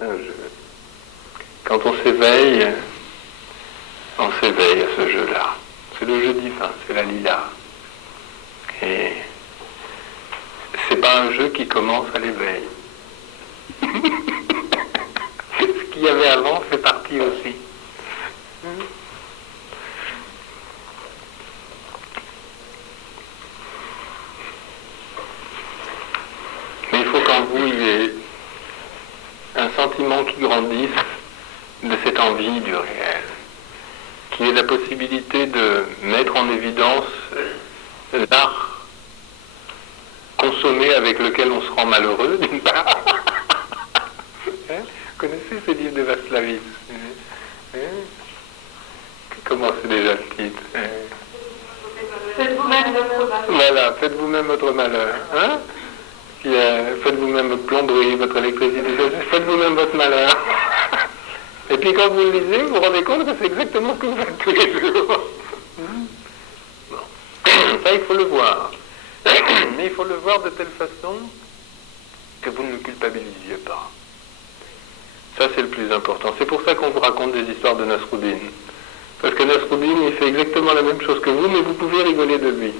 un jeu. Quand on s'éveille à ce jeu-là. C'est le jeu divin, c'est la lila. Et c'est pas un jeu qui commence à l'éveil. Ce qu'il y avait avant fait partie aussi. Mais il faut qu'en vous, il y ait un sentiment qui grandisse de cette envie du réel, qui est la possibilité de mettre en évidence l'art consommé avec lequel on se rend malheureux, d'une part. Vous connaissez ce livre de Václavis? Comment c'est déjà le titre? Faites vous-même votre malheur. Voilà, faites vous-même votre malheur. Hein? Puis, faites vous-même votre plomberie, votre électricité, faites vous-même votre malheur. Et puis quand vous le lisez, vous vous rendez compte que c'est exactement ce que vous faites tous les jours. Bon. Ça, il faut le voir. Mais il faut le voir de telle façon que vous ne le culpabilisiez pas. Ça, c'est le plus important. C'est pour ça qu'on vous raconte des histoires de Nasruddin. Parce que Nasruddin, il fait exactement la même chose que vous, mais vous pouvez rigoler de lui.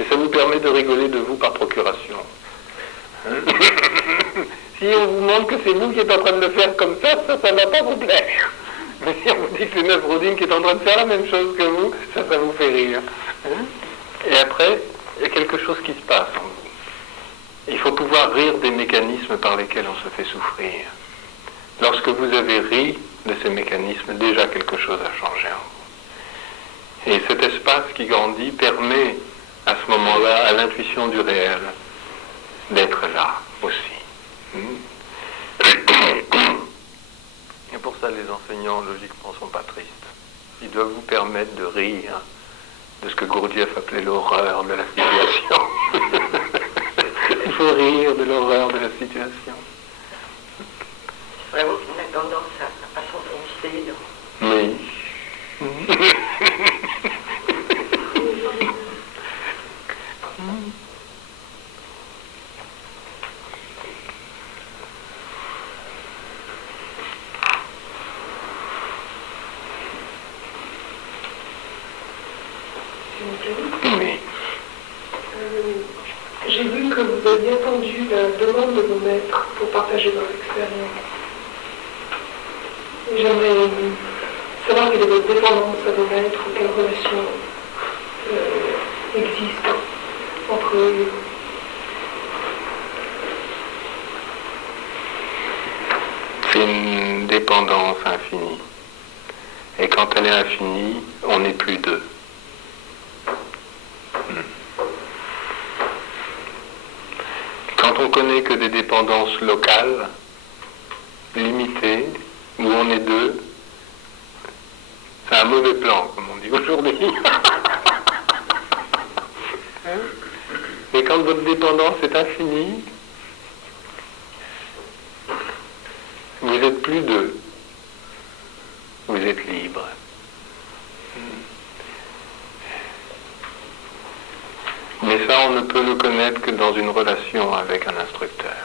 Et ça vous permet de rigoler de vous par procuration. Si on vous montre que c'est vous qui êtes en train de le faire comme ça ne va pas vous plaire. Mais si on vous dit que c'est Nasruddin qui est en train de faire la même chose que vous, ça vous fait rire. Et après, il y a quelque chose qui se passe en vous. Il faut pouvoir rire des mécanismes par lesquels on se fait souffrir. Lorsque vous avez ri de ces mécanismes, déjà quelque chose a changé en vous. Et cet espace qui grandit permet à ce moment-là, à l'intuition du réel, d'être là aussi. Et pour ça, les enseignants, logiquement, ne sont pas tristes. Ils doivent vous permettre de rire de ce que Gurdjieff appelait l'horreur de la situation. Il faut rire de l'horreur de la situation. Ouais, on a tendance à s'enfoncer. Oui. Oui. J'ai vu que vous aviez attendu la demande de vos maîtres pour partager votre expérience. Et j'aimerais savoir quelle est votre dépendance à vos maîtres ou quelle relation existe entre eux et vous. C'est une dépendance infinie. Et quand elle est infinie, on n'est plus deux. Quand on connaît que des dépendances locales, limitées, où on est deux, c'est un mauvais plan, comme on dit aujourd'hui. Mais quand votre dépendance est infinie, vous n'êtes plus deux. Vous êtes libre. Mais ça, on ne peut le connaître que dans une relation avec un instructeur.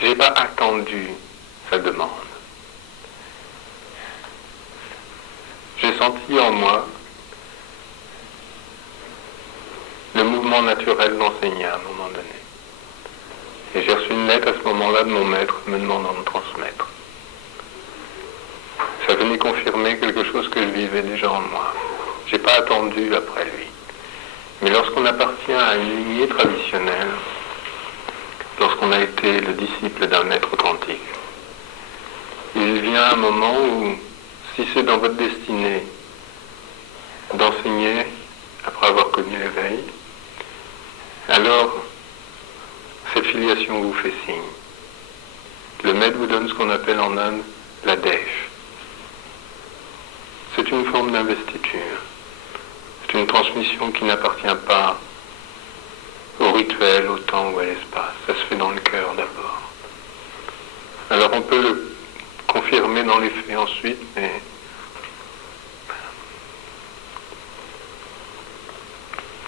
J'ai pas attendu sa demande. J'ai senti en moi le mouvement naturel d'enseigner à un moment donné. Et j'ai reçu une lettre à ce moment-là de mon maître me demandant de transmettre. Ça venait confirmer quelque chose que je vivais déjà en moi. J'ai pas attendu après lui. Mais lorsqu'on appartient à une lignée traditionnelle, lorsqu'on a été le disciple d'un maître authentique, il vient un moment où, si c'est dans votre destinée d'enseigner après avoir connu l'éveil, alors cette filiation vous fait signe. Le maître vous donne ce qu'on appelle en Inde la dèche. C'est une forme d'investiture. C'est une transmission qui n'appartient pas au rituel, au temps ou à l'espace. Ça se fait dans le cœur d'abord. Alors on peut le confirmer dans les faits ensuite, mais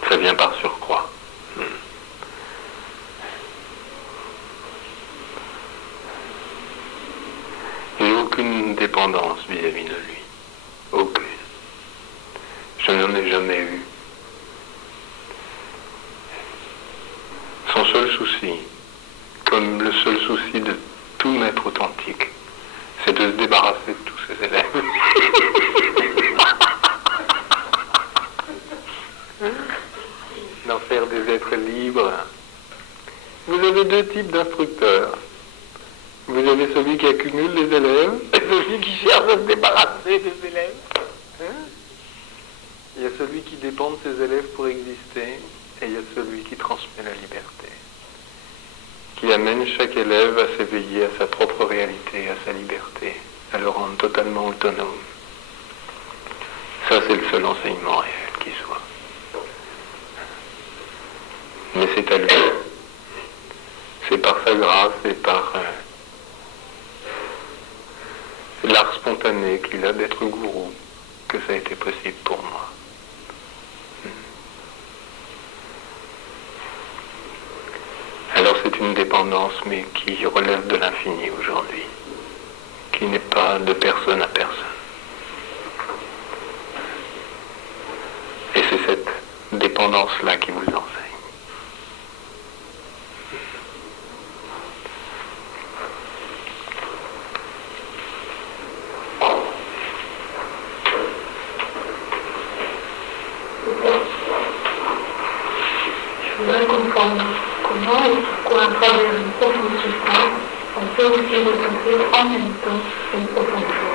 ça vient par surcroît. aucune dépendance vis-à-vis de lui. Aucune. Je n'en ai jamais eu. Son seul souci, comme le seul souci de tout maître authentique, c'est de se débarrasser de tous ses élèves. D'en faire des êtres libres. Vous avez deux types d'instructeurs. Vous avez celui qui accumule les élèves et celui qui cherche à se débarrasser des élèves. Il y a celui qui dépend de ses élèves pour exister et il y a celui qui transmet la liberté, qui amène chaque élève à s'éveiller à sa propre réalité, à sa liberté, à le rendre totalement autonome. Ça, c'est le seul enseignement réel qui soit. Mais c'est à lui. C'est par sa grâce et par l'art spontané qu'il a d'être gourou que ça a été possible pour moi. Alors c'est une dépendance, mais qui relève de l'infini aujourd'hui, qui n'est pas de personne à personne. Et c'est cette dépendance-là qui vous enseigne. Je voudrais comprendre comment et pourquoi, à travers une profonde souffrance, on peut aussi ressentir en même temps une profonde joie.